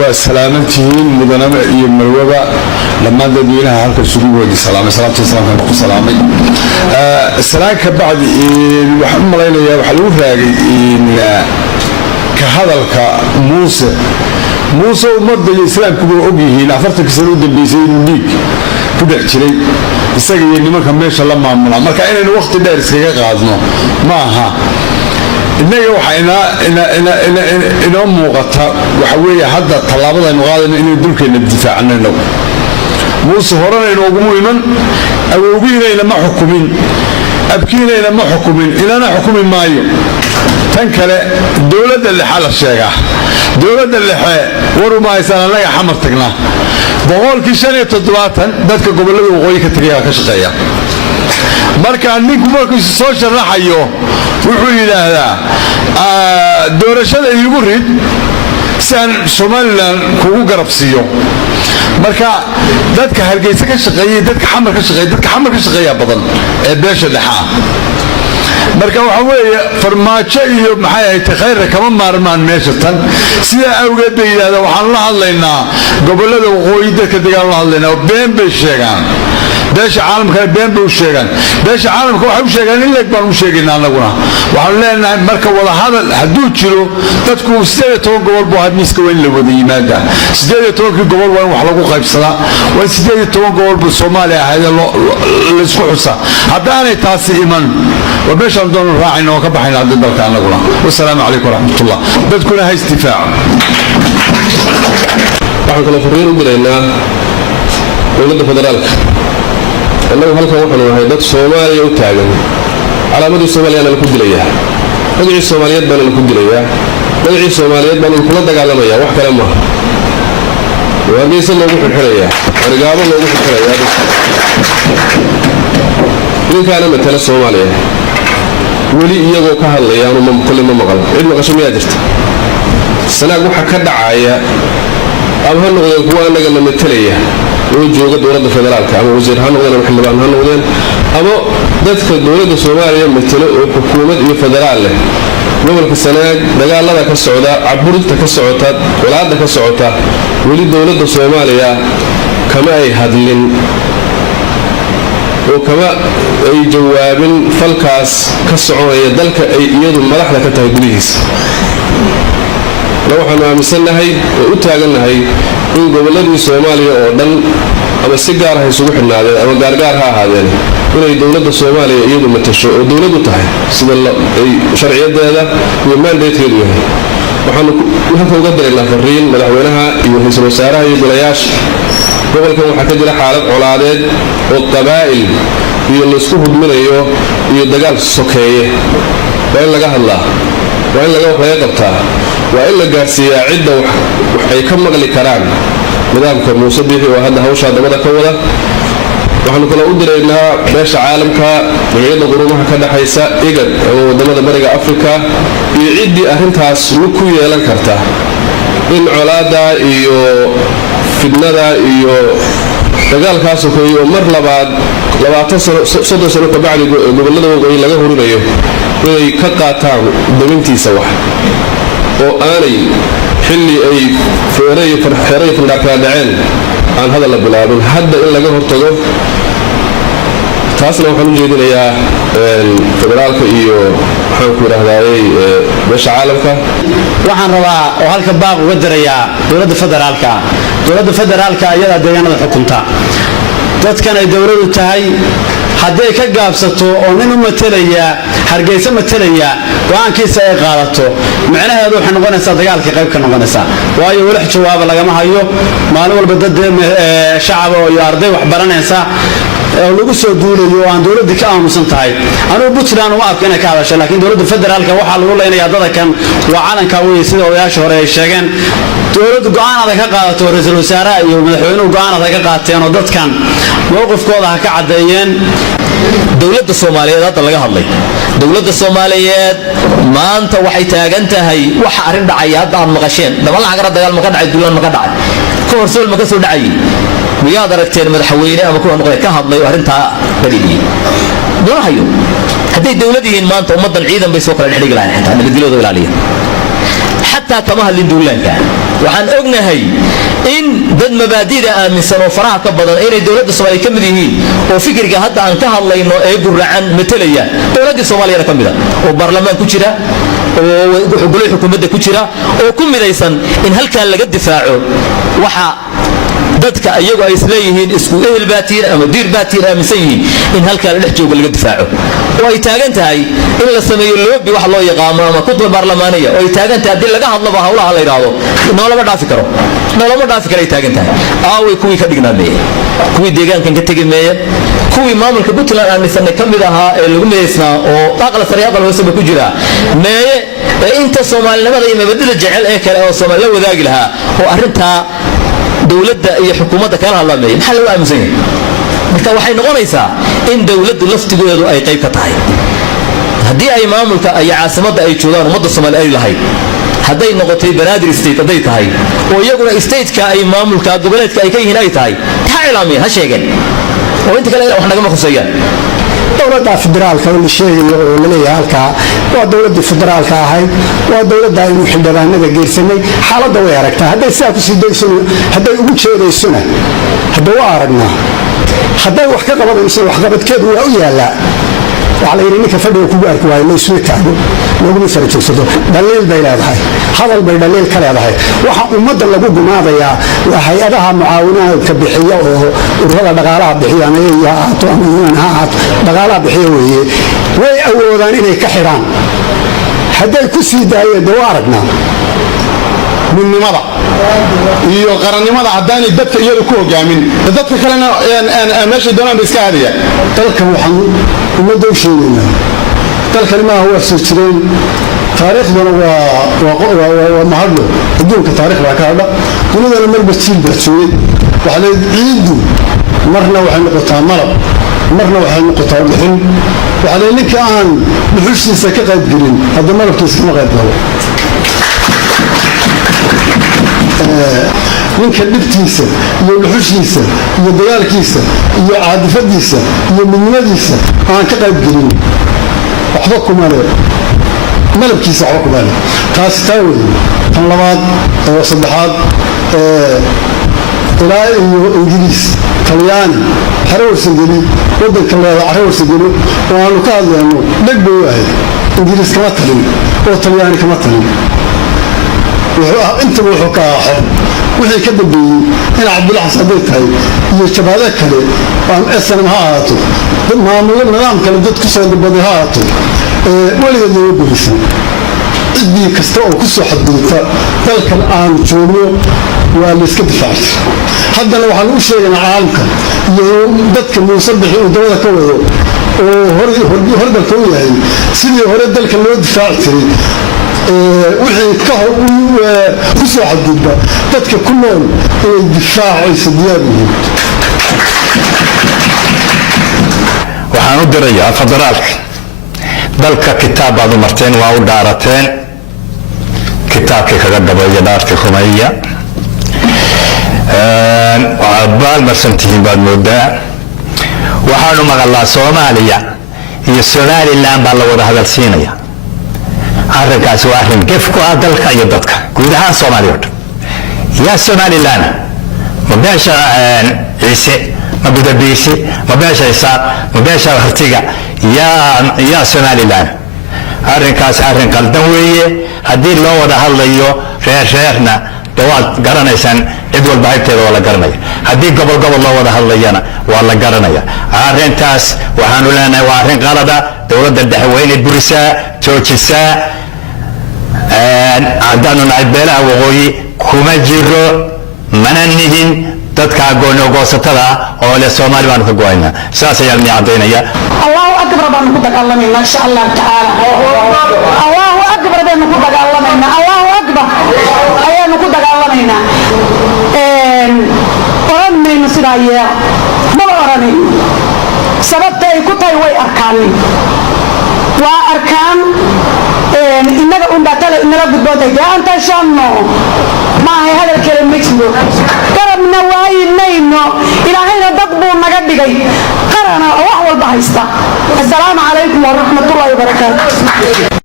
وسلامتهم مدنما يمروبا لما دبينها هلك سوق ودي سلامة سلامة سلامة السلام كبعد وحنا ملاينا يا وحلوه إن كهذا موسى ومرض الإسلام كبر أبيه نعرفتك سنود بيزين بيك كده شيء يسقي إني ما كملش الله ما كان الوقت دارس كذا قاعدنا معها إنه يوحينا إن موقتها وحوي حد طلابنا إنه قاعد إنه يدرك إن الدفاع عنه لو موسى هرنا إنه قوموا من أو أبينا إلى ما حكمين أبكينا إلى ما حكمين إلى أنا حكم مايو تنكله الدولة اللي حال الشيء دولة اللي وروا ما يسأل الله حمرتنا بقول كيشانية تدواتن دتك قبل له وقوي كتريا كشقيا مركا نيك مركا سوشيال راحيو وحوي هذا دولة شذا يقولين سان سومالان كوكو قربسيو مركا دتك هالجيس كشقيا دتك حمر كشقيا بدن بيش اللحاء marka waxa weeye farmaajo iyo maxay ay taxayr kama maarmaan meeshatan sida awgeed bay yiraahdo waxaan la hadlaynaa gobolada waqooyi dadka deegaan la hadlaynaa been bay sheegaan beesha caalamka been bay u sheegaan beesha caalamka waxa uu sheegaan in leeg baan u sheegaynaa anaguna waxaan leenahay marka wada hadal haduu jiro dadku 18 gobol buu hadmiiska weyn la wada yimaada 18 gobol waa wax lagu qaybsadaa waa 18 gobol buu Soomaaliya hay'ad la isku xusa hadaanay taasi iman وبيش عندنا راعينا وكبحنا عند الدرك أنا قلنا والسلام عليكم ورحمة الله بدكنا هاي استفاع waxaan kala fariin u direynaa dowladda federaalka annagu halkan waxaan nahay dad Soomaaliya u taagan calaamadii Soomaaliyeed la ku dilayaa magacii Soomaaliyeed baan la ku dilayaa magacii Soomaaliyeed baan kula dagaalamayaa wax kale ma waa geeso loogu xirxirayaa argaabo loogu xirxirayaa ninkaana matala Soomaaliya wali iyagoo ka hadlayaan uma kulli ma maqal cid maqasho miyaa jirta sanaag waxa ka dhacaya ama ha noqdeen kuwa anaga la matalaya oo jooga dowladda federaalka ama wasiir ha noqdeen ama xildhibaan ha noqdeen ama dadka dowladda Soomaaliya matalo oo xukuumad iyo federaal leh gobolka sanaag dagaalada ka socda caburinta ka socota walaada ka socota wali dowladda Soomaaliya kama ay hadlin وكما أي جواب فالكاس كسعوا يدلك أي يد ملحنا كتهجريس لو حنا مثلنا هاي وأتاجنا هاي إن قبل الذي Soomaaliya oo dhan ama si gaar ah isugu xirnaadeen ama gaar ha ahaadeen inay dawladda Soomaaliya iyadu matasho oo dawladdu tahay sida ay sharciyadeeda iyo mandateedu yahay waxaan uga dareynaa fariin madaxweynaha iyo ra'iisul wasaaraha iyo golayaasha gobolkan waxa ka jira xaalad colaadeed oo qabaa'il iyo la isku hudminayo iyo dagaal sokeeye waa in laga hadlaa waa in laga qabtaa waa in la gaarsiiyaa cidda wax ay ka maqli karaan nidaamka Muuse Biixi oo hadda hawsha dabada ka wada waxaan kala u direynaa beesha caalamka hay'adda quruumaha ka dhaxaysa IGAD oo wadamada bariga Afrika iyo ciddii arrintaas ku yeelan karta in colaada iyo fidnada iyo dagaalkaas oo mar labaad 20 sano ka bacdi gobolada waqooyi laga horinayo inay ka qaataan damintiisa wax oo aanay xilli ay feeray fandhaaka dhaceen aan hadal la bilaabin hadda in laga hortago taasna waxaan u jeedinayaa federaalka iyo waxaan ku raahdaayay beesha caalamka waxaan rabaa oo halka baaq uga dirayaa dowladda federaalka ayada deegaanada xukunta dadkan ay dowladdu tahay haddii ka gaabsato oo nin u matalaya hargeysa matalaya go'aankiisa ay qaadato macnaheedu waxay noqonaysaa dagaalka qayb ka noqonaysa waayo walax jawaab lagama hayo maalin walba dad shacab iyo arday wax baranaysa lagu soo duulayo aan dawladda ka aamusan tahay anuu Puntland uma afka inay ka hadasho laakiin dawladda federaalka waxa lagu leenayaa dadkan waa calanka weey sida odayaasha hore ay sheegeen dawladdu go'aanada ka qaadato ra'iisul wasaaraha iyo madaxweynuhu go'aanada ka qaateen oo dadkan mowqifkooda ka cadeeyeen dawladda Soomaaliyeed hadda laga hadlay dawladda Soomaaliyeed maanta waxay taagan tahay waxa arin dhacay hadda aan maqasheen dabal lacag dagaal ma ka dhacay duulaan ma ka dhacay koorsool ma ka soo dhacay miyaad aragteen madaxweyne ama kuwa noqday ka hadlay arinta badiyay doonayo haday dawladiin maanta ummadan ciidan bay soo kala dhigay lahayn nabadgelyada ilaaliya xataa kama hadlin duulaanka waxaan ognahay in dad mabaadi'da aaminsan oo faraha ka badan inay dowladda Soomaaliya ka mid yihiin oo fikirka hadda aan ka hadlayno ee guracan metelaya dowladda Soomaaliya ka mid ah oo baarlamaan ku jira oo golaha xukuumadda ku jira oo ku midaysan in halka laga difaaco waxa dadka ayagu ay isleeyihiin isku ehel baatiin ama diir baatiin aaminsan yihiin in halka la dhex joogo laga difaaco oo ay taagan tahay in la sameeyo loobi wax loo yaqaano ama kutba baarlamaaniya oo ay taagan tahay hadii laga hadlaba hawlaha la yiraahdo noolama dhaafi karo ay taagan tahay aaway kuwii ka dhignaamay kuwii deegaankan ka tagameeyay kuwii maamulka Puntland aaminsan ka mid ahaa ee lagu mideysnaa oo aqal sariyaaqal hoose ku jira meeye inta Soomaalinimada iyo mabadida jecel ee kale oo Soomaali la wadaagi lahaa oo arinta dawladda iyo xukuumadda kala hadlamay maxaa lagu aaminsan yahay marka waxay noqonaysaa in dawladdu laftigeedu ay qayb ka tahay haddii ay maamulka ay caasimadda ay joogaan ummadda Soomaaliyeed ay lahayd hadday noqotay Banaadir state haday tahay oo iyaguna state-ka ay maamulka goboleedka ay ka yihiin ay tahay taa ilaamiya ha sheegeen oo inta kale wax naga ma khusayaan dowladda federaalka oo la sheegayo oo la leeyahay halka waa dowladda federaalka ahayd waa dowladda ay xildhibaanada geersanay xaaladda way aragtaa hadday saa ku sii daysan hadday ugu jeedaysana hadda waa aragnaa hadday wax ka qabanayso wax qabadkeedu waa u yaalaa وعلى إنك فدوا كبار كواي ما يسوي كانوا نقول فرج وصدوا دليل بيلاده هذا الدليل كلا هذا وح ومد اللي بقول ماذا يا هيئتها معاونة كبحية وهذا دقالة بحية أنا يا أنا هات دقالة بحية وهي أولاً إني كحران هذا كسي داية دوارنا من ماذا iyo qarannimada cadaan dadka iyadu ku hogaamin dadka kalena aan meesha doonaan iska hadiya dalka waxaan umada u sheegaynaa dalkan ma huwa soo jireen taariikhdana waa mahadlo adduunka taariikhda ka hadha dunidana marba jiil barsoobay waxa la ciidu marna waxay noqotaa malab marna waxay noqotaa bixin waxa la ninka aan dhuxushiisa ka qayb gelin hadda malabkiisa ma qayb galo ninka dhibtiisa iyo dhuxushiisa iyo dagaalkiisa iyo caadifadiisa iyo midnimadiisa aan ka qayb gelin waxba kuma leh malabkiisa waxba kuma leh taasi taa weeye tan labaad oo saddexaad ilaa iyo ingiriis talyaani xarawsageli waddanka leeda xarawsageli oo aanu ka hadlayno dheg bay u ahayd ingiriis kama talin oo talyaani kama talin انت وحكا حب وحي كدبي هنا عبد الله حسن بيتهي iyo jabada kale aan aslan haato maamul nidaam kale dad ku soo dibadii haato waligeed loo guulaysan cidii kasta oo ku soo xadgudubta dalkan aan joogno waa la iska difaacay haddana waxaan u sheegnaa caalamka iyo dadka muusabixi oo dawada ka wado oo horda ku yahay sidii hore dalka loo difaaci jiray wixii ka hor ku soo xadgudba dadka ku nool ee difaacaysa diyaar yihiin waxaan u dirayaa federaalka dalka kitaab baad u marteen waa u dhaarateen kitaabkii kaga dhabeeya dhaarka rumeeya waxaad baalmarsan tihiin baad moodaa waxaanu maqalnaa Soomaaliya iyo Somaliland baa la wada hadalsiinaya arrinkaas waa arrin gef ku ah dalka iyo dadka guud ahaan Soomaaliya yaa Somaliland ma beesha ciise ma budabiisi ma beesha isaaq ma beesha hartiga yaa Somaliland arrinkaas arrin qaldan weeye haddii loo wada hadlayo reerna dawaad garanaysan cid walba hayteeda waa la garanaya haddii gobol loo wada hadlayana waa la garanaya arrintaas waxaanu leenahay waa arrin qalada dowladda dhexe burisaa joojisaa عندنا نعبلا وغوي كما جيرو مننهن dadka go'no goosatada oo le Soomaali baan ka go'ayna saas ayaa ni cadeynaya Allahu akbar baan ku dagaalameyna insha Allah taala Allahu akbar baan ku dagaalameyna Allahu akbar ayaan ku dagaalameyna oranayna sidaaya ma oranayna sababta ay ku tahay way arkaan waa arkaan إنك أمبتلا إنك بدبوتك يا أنت شنو ما هي هذا الكلام مكسور كرمنا واي نينو إلى هنا تطبو نقدقي قرنا أوحول بحيستا السلام عليكم ورحمة الله وبركاته